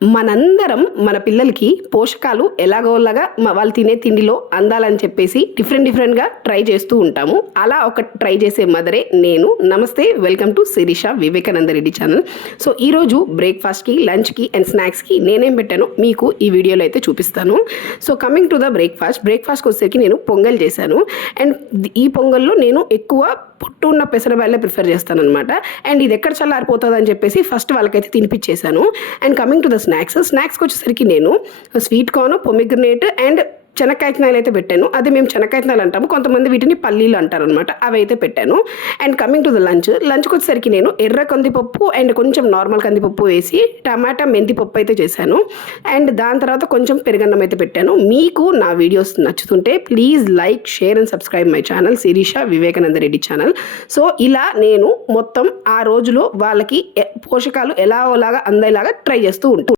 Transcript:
మనందరం మన పిల్లలకి పోషకాలు ఎలాగోలాగా వాళ్ళు తినే తిండిలో అందాలని చెప్పేసి డిఫరెంట్గా ట్రై చేస్తూ ఉంటాము. అలా ఒక ట్రై చేసే మదరే నేను. నమస్తే, welcome to Shirisha Vivekananda Reddy channel. So ఈరోజు బ్రేక్ఫాస్ట్కి, లంచ్కి అండ్ స్నాక్స్కి నేనేం పెట్టానో మీకు ఈ వీడియోలో అయితే చూపిస్తాను. సో కమింగ్ టు ద బ్రేక్ఫాస్ట్కి వచ్చేసరికి నేను పొంగల్ చేశాను. అండ్ ఈ పొంగల్లో నేను ఎక్కువ పొట్టు ఉన్న పెసరబ్యాళ్ళే ప్రిఫర్ చేస్తాను అనమాట. అండ్ ఇది ఎక్కడ చల్లారిపోతుంది అని చెప్పేసి ఫస్ట్ వాళ్ళకైతే తినిపించేశాను. అండ్ కమింగ్ టు ద స్నాక్స్కి వచ్చేసరికి నేను స్వీట్ కార్న్, పొమిగ్రనేట్ అండ్ చెనక్కాయలు అయితే పెట్టాను. అది మేము చెనక్కాయలు అంటాము, కొంతమంది వీటిని పల్లీలు అంటారు అనమాట. అవి అయితే పెట్టాను. అండ్ కమింగ్ టు ద లంచ్కి వచ్చేసరికి నేను ఎర్ర కందిపప్పు అండ్ కొంచెం నార్మల్ కందిపప్పు వేసి టమాటా మెంతి పప్పు అయితే చేశాను. అండ్ దాని తర్వాత కొంచెం పెరుగన్నం అయితే పెట్టాను. మీకు నా వీడియోస్ నచ్చుతుంటే please like, share and subscribe my channel Shirisha Vivekananda Reddy channel. So ఇలా నేను మొత్తం ఆ రోజులో వాళ్ళకి పోషకాలు ఎలాగోలాగా అందేలాగా ట్రై చేస్తూ ఉంటాను.